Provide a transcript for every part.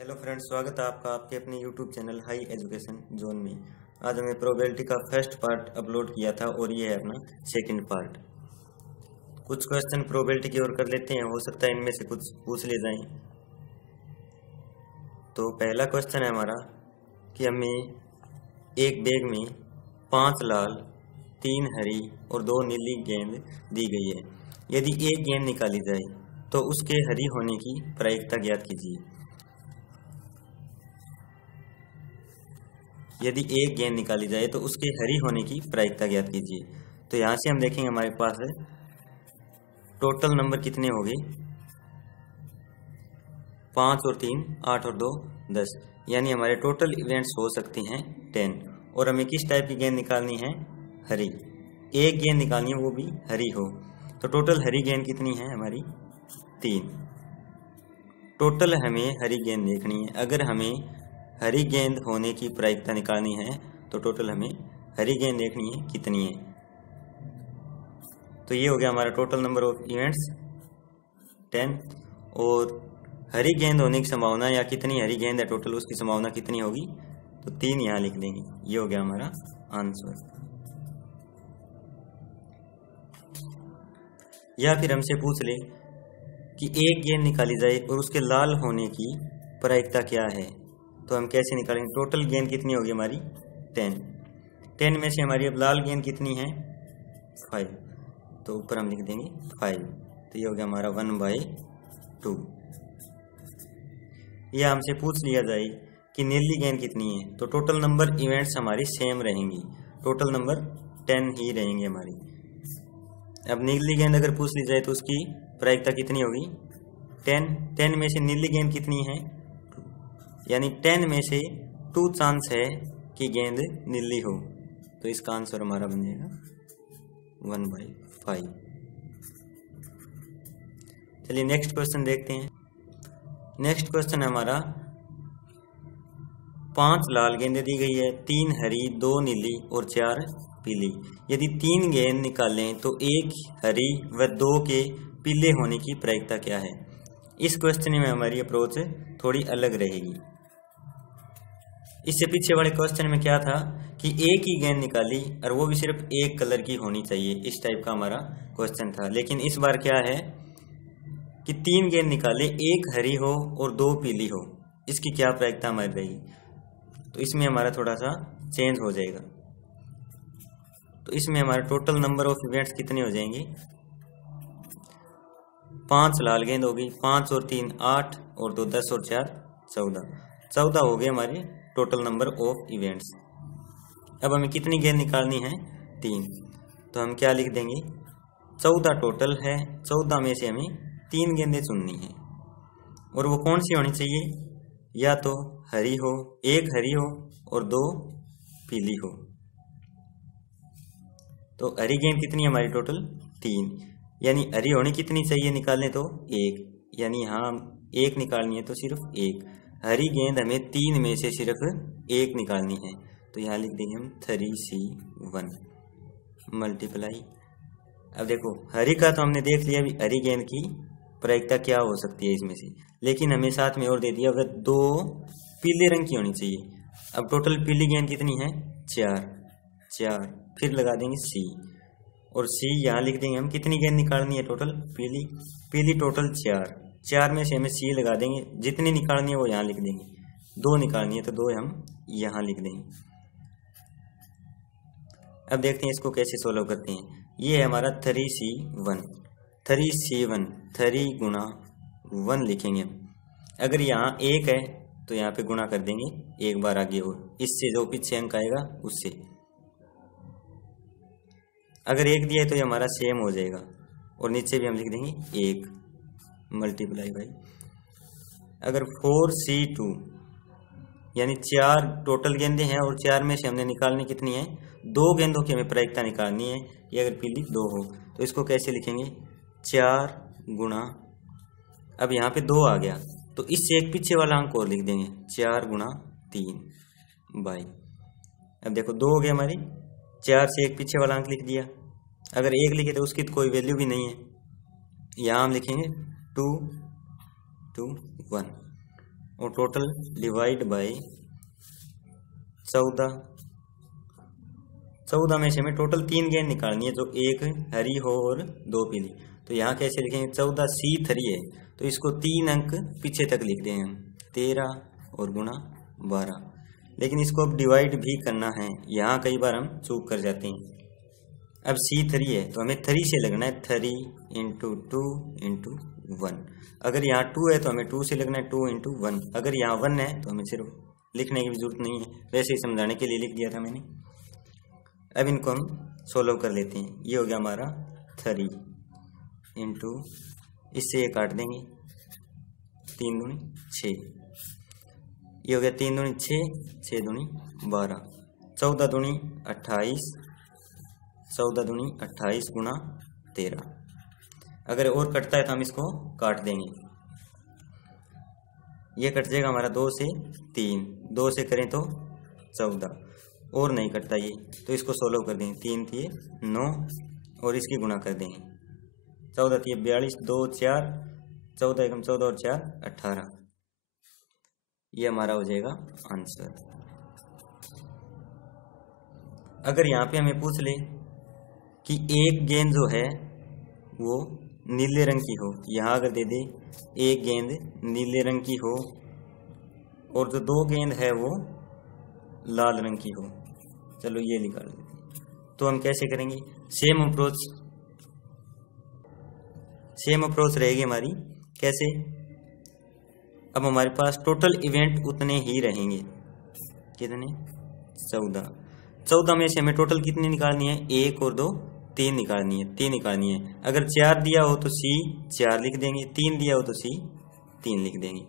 Hello friends, स्वागत है आपका आपके अपने YouTube channel high education zone में। आज हमें प्रोबेबिलिटी का फर्स्ट पार्ट अपलोड किया था और ये है अपना सेकंड पार्ट। कुछ क्वेश्चन प्रोबेबिलिटी की ओर कर लेते हैं, हो सकता है इनमें से कुछ पूछ ले जाएं। तो पहला क्वेश्चन है हमारा कि हमें एक बैग में 5 लाल, 3 हरी और 2 नीली गेंद दी गई है। यदि एक गेंद निकाली जाए तो उसके हरी होने की प्रायिकता ज्ञात कीजिए। यदि एक गेंद निकाली जाए तो उसके हरी होने की प्रायिकता ज्ञात कीजिए। तो यहाँ से हम देखेंगे हमारे पास है टोटल नंबर कितने हो गए, 5 और 3 8 और 2 10, यानी हमारे टोटल इवेंट्स हो सकती हैं 10। और हमें किस टाइप की गेंद निकालनी है, हरी। एक गेंद निकालनी है वो भी हरी हो। तो टोटल हरी गेंद कितनी है हमारी, 3। टोटल हमें हरी गेंद देखनी है। अगर हमें हरी गेंद होने की प्रायिकता निकालनी है तो टोटल हमें हरी गेंद देखनी है कितनी है। तो ये हो गया हमारा टोटल नंबर ऑफ इवेंट्स 10। और हरी गेंद होने की संभावना या कितनी हरी गेंद है टोटल, उसकी संभावना कितनी होगी, तो 3 यहाँ लिख देंगे। ये हो गया हमारा आंसर। या फिर हमसे पूछ ले कि एक गेंद निकाली जाए और उसके लाल होने की प्रायिकता क्या है, तो हम कैसे निकालेंगे। टोटल गेंद कितनी होगी हमारी 10 में से हमारी अब लाल गेंद कितनी है 5, तो ऊपर हम लिख देंगे 5। तो ये हो गया हमारा 1/2। या हमसे पूछ लिया जाए कि नीली गेंद कितनी है, तो टोटल नंबर इवेंट्स हमारी सेम रहेंगी, टोटल नंबर 10 ही रहेंगे हमारी। अब नीली गेंद अगर पूछ ली जाए तो उसकी प्रायिकता कितनी होगी 10 में से नीली गेंद कितनी है, यानी 10 में से 2 चांस है कि गेंद नीली हो। तो इसका आंसर हमारा बन जाएगा 1/5। चलिए नेक्स्ट क्वेश्चन देखते हैं। नेक्स्ट क्वेश्चन है हमारा 5 लाल गेंदें दी गई है, 3 हरी, 2 नीली और 4 पीली। यदि 3 गेंद निकालें तो 1 हरी व 2 के पीले होने की प्रायिकता क्या है। इस क्वेश्चन में हमारी अप्रोच थोड़ी अलग रहेगी। इससे पीछे वाले क्वेश्चन में क्या था कि एक ही गेंद निकाली और वो भी सिर्फ एक कलर की होनी चाहिए, इस टाइप का हमारा क्वेश्चन था। लेकिन इस बार क्या है कि 3 गेंद निकाले, 1 हरी हो और 2 पीली हो, इसकी क्या प्रायिकता हमारी रहेगी। तो इसमें हमारा थोड़ा सा चेंज हो जाएगा। तो इसमें हमारा टोटल नंबर ऑफ इवेंट्स कितने हो जाएंगे, 5 लाल गेंद होगी, 5 और 3 8 और 2 10 और 4 14 हो गए हमारे टोटल नंबर ऑफ इवेंट्स। अब हमें कितनी गेंद निकालनी है, 3। तो हम क्या लिख देंगे, 14 टोटल है, 14 में से हमें 3 गेंदें चुननी है। और वो कौन सी होनी चाहिए, या तो हरी हो, 1 हरी हो और 2 पीली हो। तो हरी गेंद कितनी है हमारी टोटल 3, यानी हरी होनी कितनी चाहिए निकालने, तो 1, यानी यहाँ 1 निकालनी है तो सिर्फ 1 हरी गेंद हमें 3 में से सिर्फ 1 निकालनी है। तो यहाँ लिख देंगे हम 3C1 मल्टीप्लाई। अब देखो हरी का तो हमने देख लिया, अभी हरी गेंद की प्रायिकता क्या हो सकती है इसमें से, लेकिन हमें साथ में और दे दिया वह 2 पीले रंग की होनी चाहिए। अब टोटल पीली गेंद कितनी है 4, फिर लगा देंगे C और C यहाँ लिख देंगे हम। कितनी गेंद निकालनी है टोटल, पीली टोटल 4 में से हमें C लगा देंगे। जितनी निकालनी है वो यहाँ लिख देंगे, 2 निकालनी है तो 2 हम यहाँ लिख देंगे। अब देखते हैं इसको कैसे सोल्व करते हैं। ये है हमारा 3C1, 3 गुना 1 लिखेंगे। अगर यहाँ 1 है तो यहाँ पे गुणा कर देंगे एक बार आगे, और इससे जो पीछे अंक आएगा उससे। अगर 1 दिया है तो ये हमारा सेम हो जाएगा, और नीचे भी हम लिख देंगे 1 मल्टीप्लाई बाई। अगर 4C2 यानी 4 टोटल गेंदें हैं और 4 में से हमने निकालनी कितनी है, 2 गेंदों की हमें प्रायिकता निकालनी है। ये अगर पीली 2 हो तो इसको कैसे लिखेंगे, 4 गुना, अब यहाँ पे 2 आ गया तो इससे एक पीछे वाला अंक और लिख देंगे, 4 गुना 3 बाई। अब देखो 2 हो गया हमारी, 4 से एक पीछे वाला अंक लिख दिया। अगर 1 लिखे तो उसकी तो कोई वैल्यू भी नहीं है, यहाँ हम लिखेंगे 2 2 1 और टोटल डिवाइड बाय 14। 14 में से हमें टोटल 3 गेंद निकालनी है, जो एक हरी हो और 2 पीली। तो यहाँ कैसे लिखेंगे, 14C3 है तो इसको 3 अंक पीछे तक लिख दें हम, 13 और गुणा 12। लेकिन इसको अब डिवाइड भी करना है, यहाँ कई बार हम चूक कर जाते हैं। अब C3 है तो हमें 3 से लगना है, 3 × 2 × 1। अगर यहाँ 2 है तो हमें 2 से लगना है, 2 × 1। अगर यहाँ 1 है तो हमें सिर्फ लिखने की भी जरूरत नहीं है, वैसे ही समझाने के लिए लिख दिया था मैंने। अब इनको हम सोल्व कर लेते हैं। ये हो गया हमारा 3 × इससे ये काट देंगे, 3 दूनी 6। ये हो गया 3 दूनी 6, 6 दूनी 12, 14 दूनी 28, 14 दूनी 28 गुणा 13। अगर और कटता है तो हम इसको काट देंगे। ये कट जाएगा हमारा 2 से 3, 2 से करें तो 14, और नहीं कटता ये, तो इसको सोल्व कर देंगे। 3 × 9 और इसकी गुणा कर देंगे, 14 × 42, 2 4, 14 × 14 और 4 18। ये हमारा हो जाएगा आंसर। अगर यहाँ पे हमें पूछ ले कि एक गेंद जो है वो नीले रंग की हो, यहाँ अगर दे दे एक गेंद नीले रंग की हो और जो 2 गेंद है वो लाल रंग की हो, चलो ये निकाल देते हैं। तो हम कैसे करेंगे, सेम अप्रोच रहेगी हमारी। कैसे, अब हमारे पास टोटल इवेंट उतने ही रहेंगे, कितने, 14। 14 में से हमें टोटल कितनी निकालनी है, 1 और 2 3 निकालनी है, 3 निकालनी है। अगर 4 दिया हो तो C 4 लिख देंगे, 3 दिया हो तो C 3 लिख देंगे।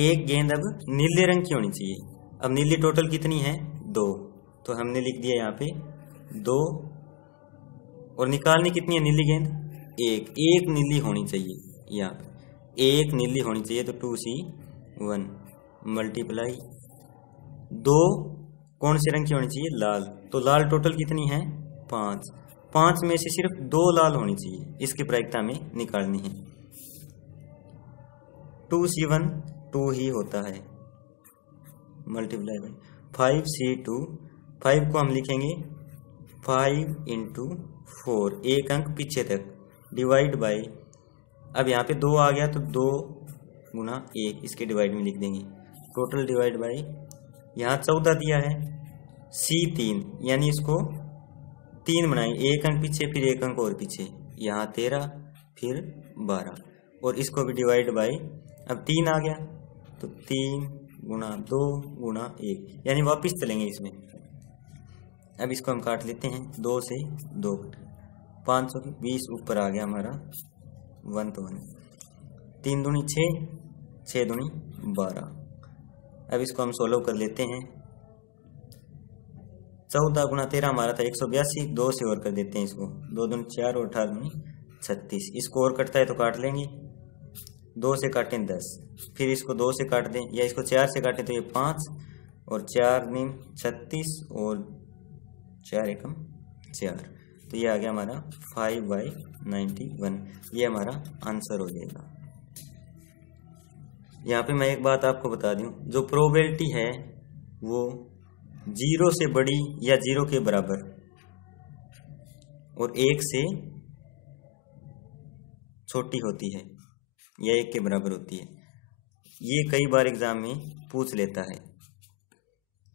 एक गेंद अब नीले रंग की होनी चाहिए। अब नीली टोटल कितनी है, 2, तो हमने लिख दिया यहाँ पे 2। और निकालनी कितनी है नीली गेंद, 1 नीली होनी चाहिए, यहाँ पे 1 नीली होनी चाहिए। तो 2C1 मल्टीप्लाई 2 कौन से रंग की होनी चाहिए, लाल। तो लाल टोटल कितनी है, 5। 5 में से सिर्फ 2 लाल होनी चाहिए, इसकी प्रायिकता में निकालनी है। 2C1 2 ही होता है, मल्टीप्लाई बाय 5C2। 5 को हम लिखेंगे 5 × 4, 1 अंक पीछे तक, डिवाइड बाय, अब यहाँ पे 2 आ गया तो 2 × 1 इसके डिवाइड में लिख देंगे। टोटल डिवाइड बाय, यहाँ 14 दिया है, C3 यानी इसको 3 बनाएंगे, 1 अंक पीछे फिर 1 अंक और पीछे, यहाँ 13 फिर 12, और इसको भी डिवाइड बाय, अब 3 आ गया तो 3 × 2 × 1, यानी वापस चलेंगे इसमें। अब इसको हम काट लेते हैं, 2 से 2, 520 ऊपर आ गया हमारा 1 तो 1, 3 दूनी 6, 6 दूनी 12। अब इसको हम सोल्व कर लेते हैं। 14 × 13 हमारा था 182, 2 से और कर देते हैं इसको, 2 दूनी 4 और 18 दूनी 36। इसको और कटता है तो काट लेंगे, 2 से काटें 10, फिर इसको 2 से काट दें, या इसको 4 से काटें तो ये 5 और 4 दूनी 36 और 4 एकम 4। तो ये आ गया हमारा 5/91। ये हमारा आंसर हो जाएगा। यहाँ पे मैं एक बात आपको बता दूं, जो प्रोबेबिलिटी है वो 0 से बड़ी या 0 के बराबर और 1 से छोटी होती है या 1 के बराबर होती है। ये कई बार एग्जाम में पूछ लेता है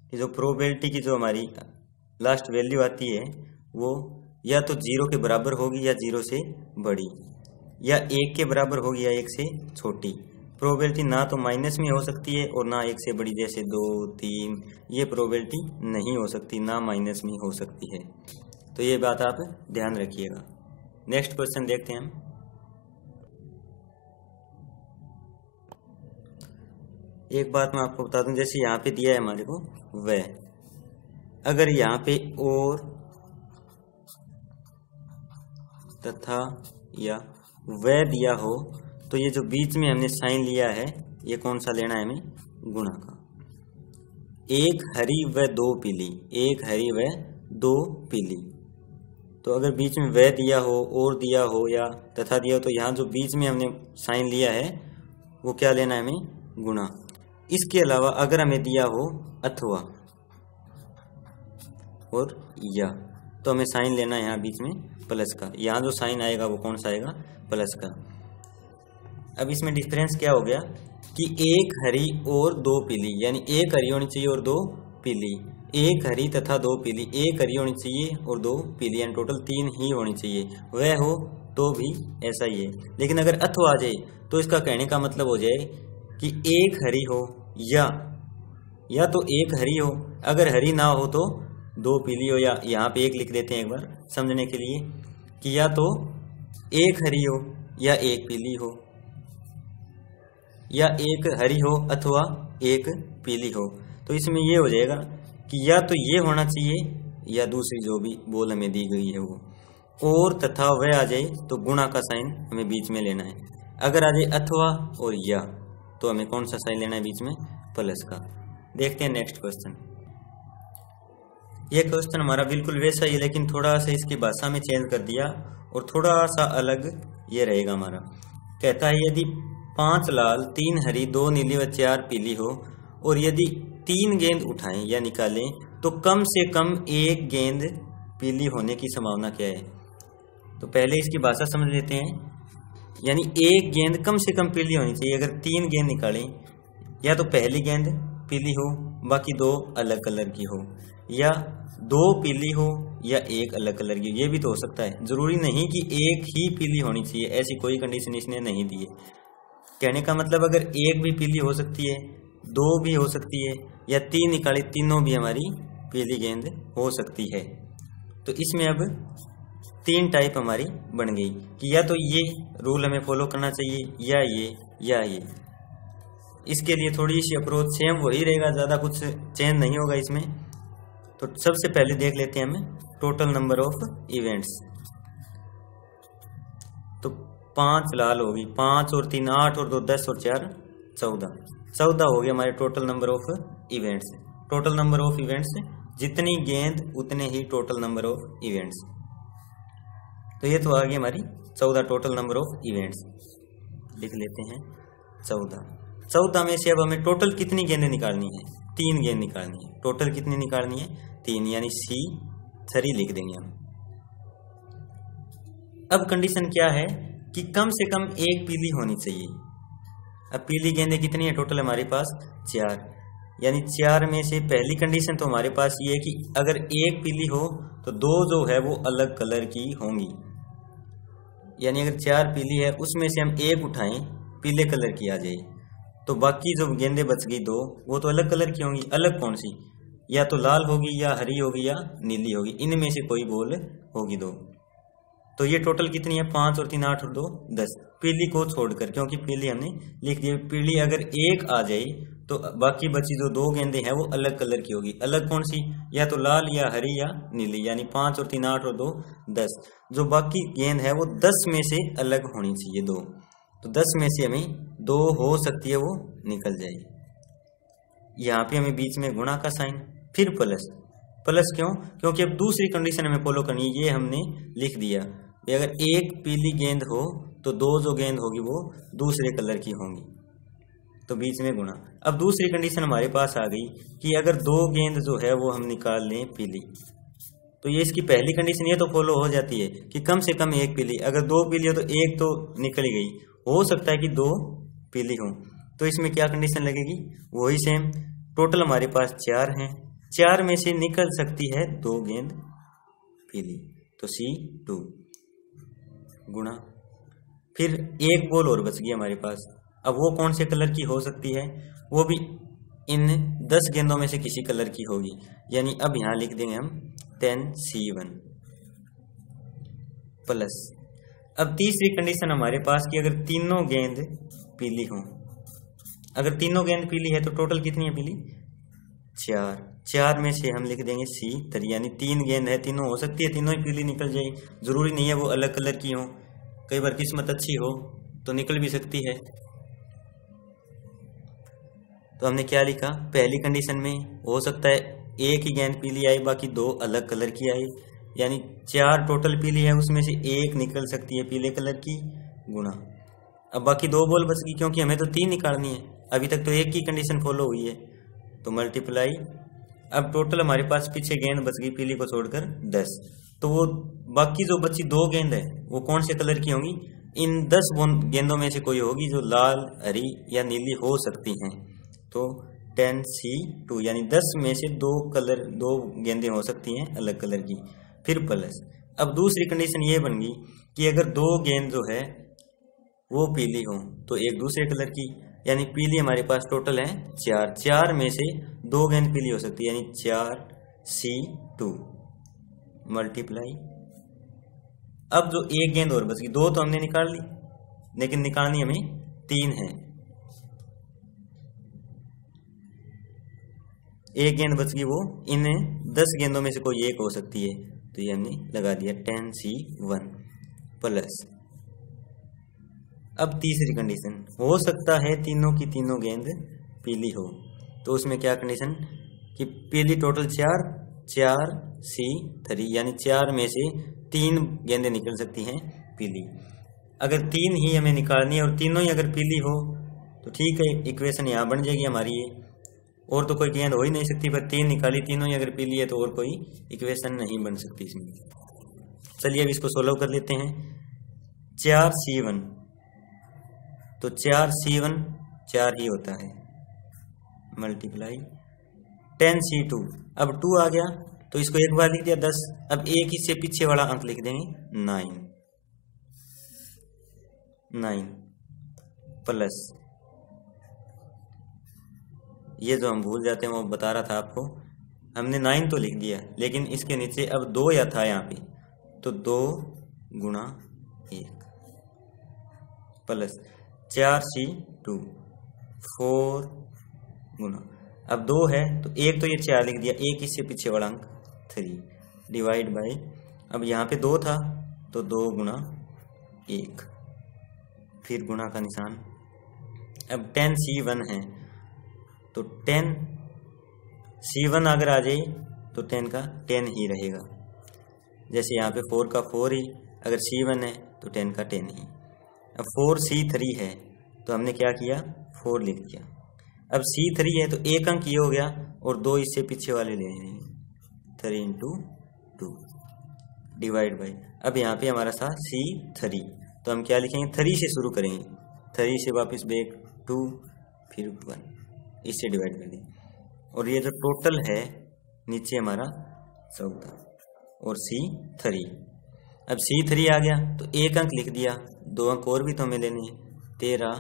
कि जो प्रोबेबिलिटी की जो हमारी लास्ट वैल्यू आती है वो या तो 0 के बराबर होगी या 0 से बड़ी, या 1 के बराबर होगी या 1 से छोटी। प्रोबेबिलिटी ना तो माइनस में हो सकती है और ना 1 से बड़ी, जैसे 2 3, ये प्रोबेबिलिटी नहीं हो सकती, ना माइनस में हो सकती है। तो ये बात आप ध्यान रखिएगा। नेक्स्ट क्वेश्चन देखते हैं हम। एक बात मैं आपको बता दूं, जैसे यहाँ पे दिया है हमारे को वह, अगर यहाँ पे और तथा या वह दिया हो तो ये जो बीच में हमने साइन लिया है ये कौन सा लेना है हमें, गुणा का। 1 हरी व 2 पीली, 1 हरी व 2 पीली। तो अगर बीच में वह दिया हो, और दिया हो या तथा दिया हो, तो यहाँ जो बीच में हमने साइन लिया है वो क्या लेना है हमें, गुणा। इसके अलावा अगर हमें दिया हो अथवा और या, तो हमें साइन लेना है यहाँ बीच में प्लस का। यहाँ जो साइन आएगा वो कौन सा आएगा? प्लस का। अब इसमें डिफरेंस क्या हो गया कि एक हरी और दो पीली, यानी एक हरी होनी चाहिए और दो पीली, एक हरी तथा दो पीली, एक हरी होनी चाहिए और दो पीली, यानी टोटल 3 ही होनी चाहिए। वह हो तो भी ऐसा ही है। लेकिन अगर अथवा आ जाए तो इसका कहने का मतलब हो जाए कि एक हरी हो या तो एक हरी हो, अगर हरी ना हो तो दो पीली हो, या यहाँ पे एक लिख देते हैं एक बार समझने के लिए कि या तो एक हरी हो या एक पीली हो, या एक हरी हो अथवा एक पीली हो। तो इसमें ये हो जाएगा कि या तो ये होना चाहिए या दूसरी जो भी बोल हमें दी गई है वो, और तथा वह आ जाए तो गुणा का साइन हमें बीच में लेना है। अगर आ जाए अथवा और या तो हमें कौन सा साइन लेना है बीच में? प्लस का। देखते हैं नेक्स्ट क्वेश्चन। ये क्वेश्चन हमारा बिल्कुल वैसा ही है, लेकिन थोड़ा सा इसकी भाषा में चेंज कर दिया और थोड़ा सा अलग ये रहेगा हमारा। कहता है यदि 5 लाल 3 हरी 2 नीली व 4 पीली हो और यदि 3 गेंद उठाएं या निकालें तो कम से कम एक गेंद पीली होने की संभावना क्या है? तो पहले इसकी भाषा समझ लेते हैं। यानी एक गेंद कम से कम पीली होनी चाहिए। अगर 3 गेंद निकालें, या तो पहली गेंद पीली हो बाकी 2 अलग कलर की हो, या 2 पीली हो या एक अलग कलर की। ये भी तो हो सकता है, जरूरी नहीं कि एक ही पीली होनी चाहिए, ऐसी कोई कंडीशन इसने नहीं दी है। कहने का मतलब अगर एक भी पीली हो सकती है, 2 भी हो सकती है, या 3 निकाले तीनों भी हमारी पीली गेंद हो सकती है। तो इसमें अब 3 टाइप हमारी बन गई कि या तो ये रूल हमें फॉलो करना चाहिए या ये। इसके लिए थोड़ी सी अप्रोच सेम वही रहेगा, ज़्यादा कुछ चेंज नहीं होगा इसमें। तो सबसे पहले देख लेते हैं हमें टोटल नंबर ऑफ इवेंट्स। तो 5 लाल होगी, 5 और 3 8 और 2 10 और 4 14 हो गया हमारे total number of events. Total number of events जितनी गेंद उतने ही टोटल नंबर ऑफ इवेंट्स। तो ये तो आ गई हमारी 14 टोटल नंबर ऑफ इवेंट्स। लिख लेते हैं 14 में से अब हमें टोटल कितनी गेंदें निकालनी है? 3 गेंद निकालनी है। टोटल कितनी निकालनी है? 3, यानी C3 लिख देंगे हम। अब कंडीशन क्या है कि कम से कम एक पीली होनी चाहिए। अब पीली गेंदें कितनी है टोटल हमारे पास? 4, यानी 4 में से पहली कंडीशन तो हमारे पास ये है कि अगर एक पीली हो तो 2 जो है वो अलग कलर की होंगी। यानी अगर 4 पीली है उसमें से हम एक उठाएं पीले कलर की आ जाए तो बाकी जो गेंदें बच गई 2 वो तो अलग कलर की होंगी। अलग कौन सी? या तो लाल होगी या हरी होगी या नीली होगी, इनमें से कोई बॉल होगी 2। तो ये टोटल कितनी है? 5 और 3 8 और 2 10। पीली को छोड़कर, क्योंकि पीली हमने लिख दी। पीली अगर एक आ जाए तो बाकी बची जो 2 गेंदें हैं वो अलग कलर की होगी। अलग कौन सी? या तो लाल या हरी या नीली, यानी 5 और 3 8 और 2 10। जो बाकी गेंद है वो 10 में से अलग होनी चाहिए 2। तो 10 में से हमें 2 हो सकती है वो निकल जाए। यहाँ पे हमें बीच में गुणा का साइन, फिर प्लस क्यों? क्योंकि अब दूसरी कंडीशन हमें फॉलो करनी है। ये हमने लिख दिया अगर एक पीली गेंद हो तो 2 जो गेंद होगी वो दूसरे कलर की होंगी, तो बीच में गुणा। अब दूसरी कंडीशन हमारे पास आ गई कि अगर 2 गेंद जो है वो हम निकाल लें पीली, तो ये इसकी पहली कंडीशन ये तो फॉलो हो जाती है कि कम से कम एक पीली। अगर 2 पीली हो तो एक तो निकल गई, हो सकता है कि 2 पीली हो। तो इसमें क्या कंडीशन लगेगी? वही सेम। टोटल हमारे पास 4 हैं, 4 में से निकल सकती है 2 गेंद पीली, तो C2 गुणा। फिर एक बॉल और बच गई हमारे पास। अब वो कौन से कलर की हो सकती है? वो भी इन 10 गेंदों में से किसी कलर की होगी। यानी अब यहाँ लिख देंगे हम 10C1 प्लस। अब तीसरी कंडीशन हमारे पास कि अगर तीनों गेंद पीली हों। अगर तीनों गेंद पीली है तो टोटल कितनी है पीली? 4 में से हम लिख देंगे C3, यानी 3 गेंद है, तीनों हो सकती है, तीनों ही पीली निकल जाए। जरूरी नहीं है वो अलग कलर की हो, कई बार किस्मत अच्छी हो तो निकल भी सकती है। तो हमने क्या लिखा? पहली कंडीशन में हो सकता है एक ही गेंद पीली आई बाकी 2 अलग कलर की आई, यानी 4 टोटल पीली है उसमें से एक निकल सकती है पीले कलर की, गुणा। अब बाकी 2 बॉल बच गई क्योंकि हमें तो 3 निकालनी है। अभी तक तो एक की कंडीशन फॉलो हुई है, तो मल्टीप्लाई। अब टोटल हमारे पास पीछे गेंद बच गई पीली को छोड़कर 10, तो वो बाकी जो बची 2 गेंद है वो कौन से कलर की होंगी? इन 10 गेंदों में से कोई होगी जो लाल, हरी या नीली हो सकती हैं। तो 10C2 यानी 10 में से 2 गेंदें हो सकती हैं अलग कलर की। फिर प्लस, अब दूसरी कंडीशन ये बन गई कि अगर 2 गेंद जो है वो पीली हो तो एक दूसरे कलर की, यानी पीली हमारे पास टोटल है 4 में से 2 गेंद पीली हो सकती है, यानी 4C2 मल्टीप्लाई। अब जो एक गेंद और बच गई, 2 तो हमने निकाल ली लेकिन निकालनी हमें 3 है, एक गेंद बच गई, वो इन 10 गेंदों में से कोई एक हो सकती है, तो ये हमने लगा दिया 10C1 प्लस। अब तीसरी कंडीशन, हो सकता है तीनों की तीनों गेंद पीली हो, तो उसमें क्या कंडीशन कि पीली टोटल 4C3 यानी 4 में से 3 गेंदें निकल सकती हैं पीली। अगर 3 ही हमें निकालनी है और तीनों ही अगर पीली हो तो ठीक है, इक्वेशन यहाँ बन जाएगी हमारी ये, और तो कोई गेंद हो ही नहीं सकती, पर 3 निकाली, तीनों ही अगर पीली है तो और कोई इक्वेशन नहीं बन सकती इसमें। चलिए अब इसको सोल्व कर लेते हैं। 4C1, तो 4C1 4 ही होता है मल्टीप्लाई 10C2, अब 2 आ गया तो इसको एक बार लिख दिया 10, अब एक इससे पीछे वाला अंक लिख देंगे 9 प्लस, ये जो हम भूल जाते हैं वो बता रहा था आपको, हमने 9 तो लिख दिया लेकिन इसके नीचे अब 2 या था यहाँ पे, तो 2 गुणा 1 प्लस 4C2 4 गुना, अब 2 है तो एक तो ये 4 लिख दिया, एक इससे पीछे वाला अंक 3 डिवाइड बाई, अब यहाँ पे 2 था तो 2 गुना 1, फिर गुणा का निशान। अब 10C1 है तो 10C1 अगर आ जाए तो 10 का 10 ही रहेगा, जैसे यहाँ पे 4 का 4 ही, अगर C1 है तो 10 का 10 ही। अब 4C3 है तो हमने क्या किया 4 लिख दिया, अब C3 है तो एक अंक ये हो गया और 2 इससे पीछे वाले ले हैं, 3 × 2 डिवाइड बाई, अब यहाँ पे हमारा था C3 तो हम क्या लिखेंगे 3 से शुरू करेंगे, 3 से वापस बैक 2 फिर 1, इससे डिवाइड कर दें, और ये जो टोटल है नीचे हमारा 14 और C3। अब C3 आ गया तो एक अंक लिख दिया, 2 अंक और भी तो हमें लेने हैं, 13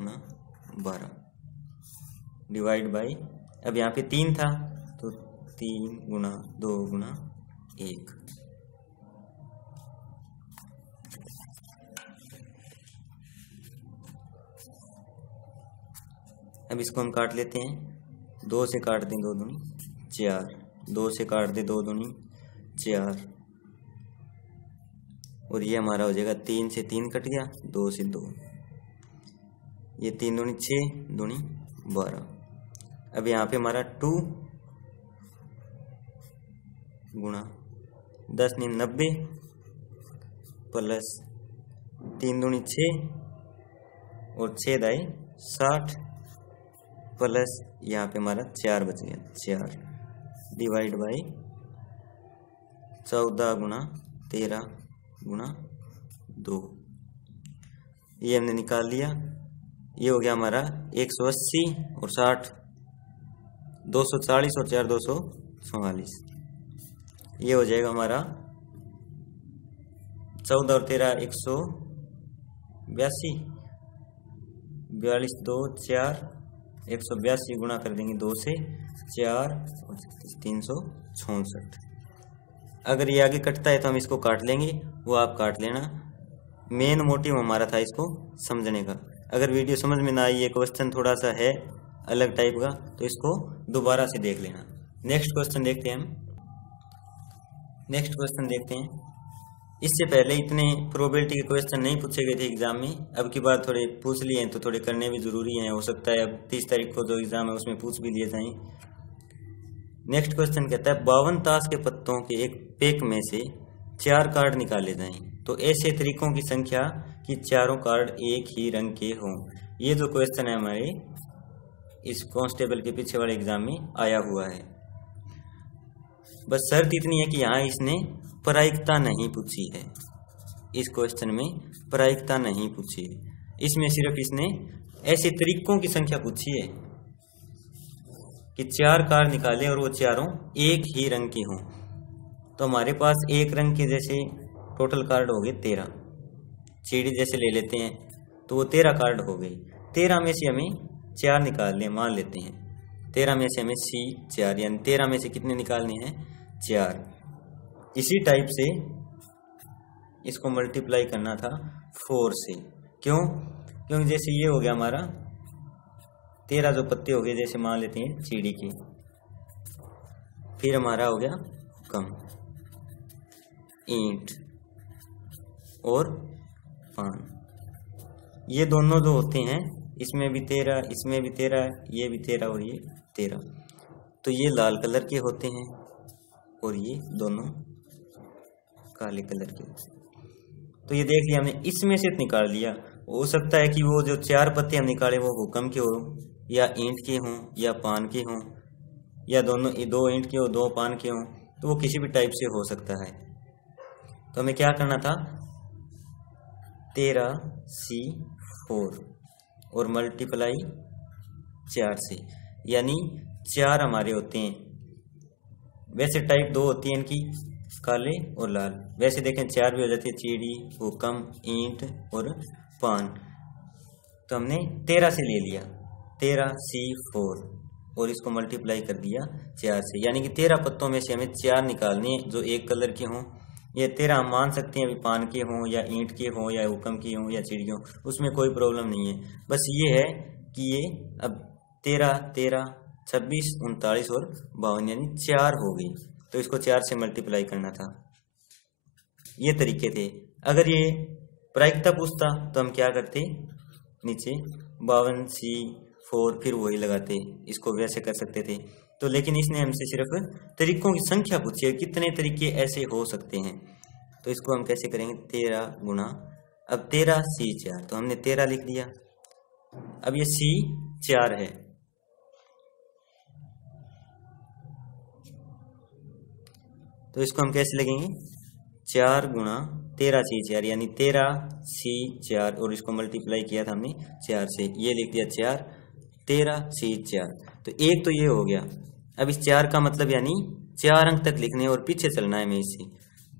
× 12 डिवाइड बाई, अब यहाँ पे 3 था तो 3 गुना 2 गुना 1, अब इसको हम काट लेते हैं, 2 से काट दें 2 दूनी 4, 2 से काट दें 2 दूनी 4, और ये हमारा हो जाएगा 3 से 3 कट गया, 2 से 2, ये 3 दूनी 6 दूनी 12। अब यहाँ पे हमारा 2 गुणा 10 × 90 प्लस 3 दूनी 6 और 6 दाई 60 प्लस यहाँ पे हमारा 4 बच गया 4 डिवाइड बाई 14 गुणा 13 गुणा 2, ये हमने निकाल लिया, ये हो गया हमारा 180 और 60 240 और 4 244, ये हो जाएगा हमारा 14 और 13 182, 42 2 4 182 गुणा कर देंगे 2 से 4 और 366। अगर ये आगे कटता है तो हम इसको काट लेंगे, वो आप काट लेना, मेन मोटिव हमारा था इसको समझने का। अगर वीडियो समझ में ना आई, ये क्वेश्चन थोड़ा सा है अलग टाइप का, तो इसको दोबारा से देख लेना। नेक्स्ट क्वेश्चन देखते हैं हम। नेक्स्ट क्वेश्चन देखते हैं। इससे पहले इतने प्रोबेबिलिटी के क्वेश्चन नहीं पूछे गए थे एग्जाम में, अब की बार थोड़े पूछ लिए हैं तो थोड़े करने भी जरूरी हैं, हो सकता है अब 30 तारीख को जो एग्जाम है उसमें पूछ भी लिए जाएं। नेक्स्ट क्वेश्चन कहता है 52 ताश के पत्तों के एक पैक में से 4 कार्ड निकाले जाएं, तो ऐसे तरीकों की संख्या कि चारों कार्ड एक ही रंग के हों। ये जो क्वेश्चन है हमारे इस कांस्टेबल के पीछे वाले एग्जाम में आया हुआ है। बस शर्त इतनी है कि यहाँ इसने प्रायिकता नहीं पूछी है, इस क्वेश्चन में प्रायिकता नहीं पूछी है, इसमें सिर्फ इसने ऐसे तरीकों की संख्या पूछी है कि 4 कार्ड निकाले और वो चारों एक ही रंग के हों। तो हमारे पास एक रंग के जैसे टोटल कार्ड हो गए 13, सीढ़ी जैसे ले लेते हैं तो वो 13 कार्ड हो गए। 13 में से हमें 4 निकालने मान लेते हैं, 13 में से हमें C4 यानी 13 में से कितने निकालने हैं 4। इसी टाइप से इसको मल्टीप्लाई करना था 4 से। क्यों? क्योंकि जैसे ये हो गया हमारा 13 जो पत्ते हो गए जैसे मान लेते हैं सीढ़ी के, फिर हमारा हो गया कम ईंट और पान, ये दोनों जो होते हैं इसमें भी 13, इसमें भी 13, ये भी 13 और ये 13, तो ये लाल कलर के होते हैं और ये दोनों काले कलर के होते हैं। तो ये देख लिया हमने, इसमें से निकाल लिया। हो सकता है कि वो जो 4 पत्ते हम निकाले वो हुक्म के हों या ईंट के हों या पान के हों या दोनों, 2 ईंट के हो 2 पान के हों, तो वो किसी भी टाइप से हो सकता है। तो हमें क्या करना था 13C4 और मल्टीप्लाई 4 से, यानी 4 हमारे होते हैं। वैसे टाइप 2 होती है इनकी, काले और लाल। वैसे देखें 4 भी हो जाती है, चीड़ी, हुक्म, ईंट और पान। तो हमने 13 से ले लिया 13C4 और इसको मल्टीप्लाई कर दिया 4 से, यानी कि 13 पत्तों में से हमें 4 निकालने हैं जो एक कलर के हों। ये 13 हम मान सकते हैं अभी पान के हों या ईंट के हों या हुक्म के हों या चिड़ी के हों, उसमें कोई प्रॉब्लम नहीं है। बस ये है कि ये अब 13, 13, 26, 39 और 52 यानी 4 हो गई, तो इसको 4 से मल्टीप्लाई करना था। ये तरीके थे। अगर ये प्रायिकता पूछता तो हम क्या करते, नीचे 52C4 फिर वही लगाते, इसको वैसे कर सकते थे। तो लेकिन इसने हमसे सिर्फ तरीकों की संख्या पूछी है, कितने तरीके ऐसे हो सकते हैं। तो इसको हम कैसे करेंगे 13 गुना, अब 13C4 तो हमने 13 लिख दिया, अब ये C4 है, तो इसको हम कैसे लगेंगे 4 गुना 13C4 यानी 13C4 और इसको मल्टीप्लाई किया था हमने 4 से, ये लिख दिया 4 13C4। तो एक तो ये हो गया। अब इस 4 का मतलब यानी 4 अंक तक लिखने और पीछे चलना है हमें इससे,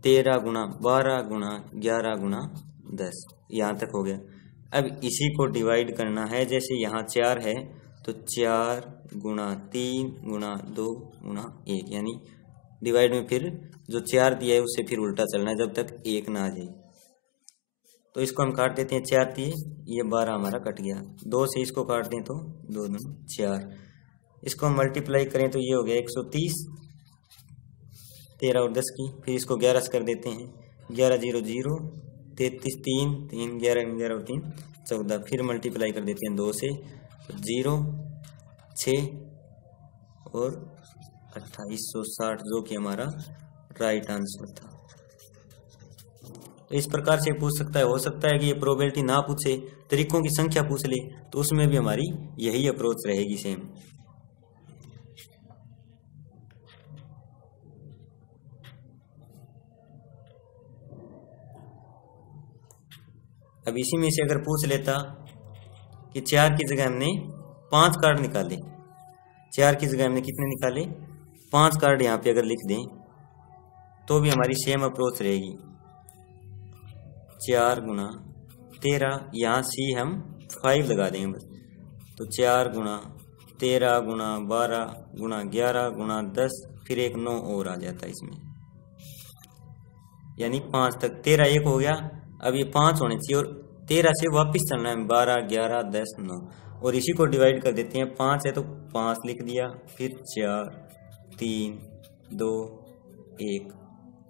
13 गुना 12 गुना 11 गुना 10, यहाँ तक हो गया। अब इसी को डिवाइड करना है, जैसे यहाँ 4 है तो 4 गुना 3 गुना 2 गुना 1, यानी डिवाइड में फिर जो 4 दिया है उससे फिर उल्टा चलना है जब तक 1 ना आ जाए। तो इसको हम काट देते हैं, 4 दिए, ये 12 हमारा कट गया, 2 से इसको काट दें तो 2 2 4, इसको हम मल्टीप्लाई करें तो ये हो गया 130, 13 और 10 की, फिर इसको 11 से कर देते हैं, 11 0 0, 33 3 3 11 11 और 3 14, फिर मल्टीप्लाई कर देते हैं 2 से, 0 6 और 2860 जो कि हमारा राइट आंसर था। तो इस प्रकार से पूछ सकता है। हो सकता है कि ये प्रोबेबिलिटी ना पूछे, तरीकों की संख्या पूछ ले, तो उसमें भी हमारी यही अप्रोच रहेगी सेम। अब इसी में से अगर पूछ लेता कि 4 की जगह हमने 5 कार्ड निकाले, 4 की जगह हमने कितने निकाले 5 कार्ड यहाँ पे अगर लिख दें तो भी हमारी सेम अप्रोच रहेगी। 4 गुना 13, यहाँ सी हम 5 लगा देंगे बस, तो 4 गुना 13 गुना 12 गुना 11 गुना 10, फिर एक 9 और आ जाता है इसमें, यानी 5 तक। 13 एक हो गया, अब ये 5 होने चाहिए और 13 से वापस चलना है 12 11 10 9, और इसी को डिवाइड कर देते हैं। 5 है तो 5 लिख दिया, फिर 4 3 2 1,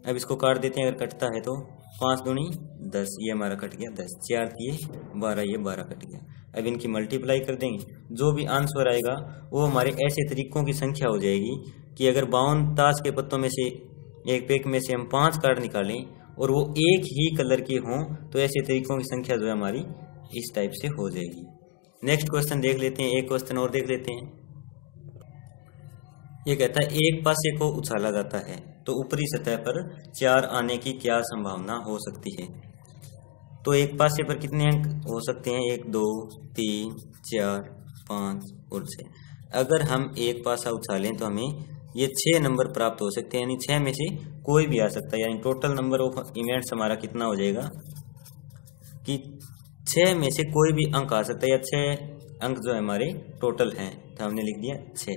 अब इसको काट देते हैं। अगर कटता है तो 5 दूनी 10, ये हमारा कट गया 10, 4 दिए 12, ये 12 कट गया। अब इनकी मल्टीप्लाई कर देंगे, जो भी आंसर आएगा वो हमारे ऐसे तरीकों की संख्या हो जाएगी कि अगर 52 ताश के पत्तों में से एक पैक में से हम 5 कार्ड निकालें और वो एक ही कलर के हों तो ऐसे तरीकों की संख्या जो है हमारी इस टाइप से हो जाएगी। नेक्स्ट क्वेश्चन देख लेते हैं, एक क्वेश्चन और देख लेते हैं। ये कहता है एक पासे को उछाला जाता है तो ऊपरी सतह पर 4 आने की क्या संभावना हो सकती है। तो एक पासे पर कितने अंक हो सकते हैं, 1 2 3 4 5 और 6। अगर हम एक पासा उछालें तो हमें ये 6 नंबर प्राप्त हो सकते हैं, यानी 6 में से कोई भी आ सकता है। यानी टोटल नंबर ऑफ इवेंट्स हमारा कितना हो जाएगा कि 6 में से कोई भी अंक आ सकता है, या 6 अंक जो है हमारे टोटल हैं, तो हमने लिख दिया 6।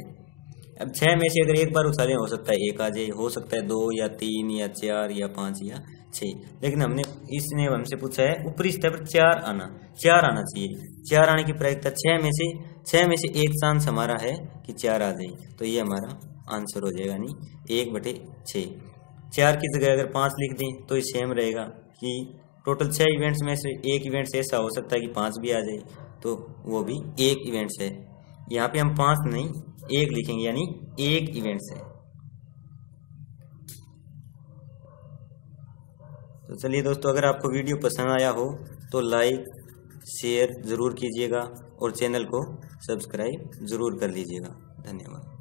अब 6 में से अगर एक बार उछालें हो सकता है 1 आ जाए, हो सकता है 2 या 3 या 4 या 5 या 6, लेकिन इसने हमसे पूछा है ऊपरी सतह पर 4 आना चाहिए। 4 आने की प्रायिकता 6 में से एक चांस हमारा है कि 4 आ जाए, तो ये हमारा आंसर हो जाएगा, यानी 1/6। 4 की जगह अगर 5 लिख दें तो ये सेम रहेगा कि टोटल 6 इवेंट्स में से एक इवेंट्स ऐसा हो सकता है कि 5 भी आ जाए, तो वो भी एक इवेंट्स है। यहाँ पे हम 5 नहीं 1 लिखेंगे, यानी एक इवेंट्स है। तो चलिए दोस्तों, अगर आपको वीडियो पसंद आया हो तो लाइक शेयर ज़रूर कीजिएगा और चैनल को सब्सक्राइब ज़रूर कर लीजिएगा। धन्यवाद।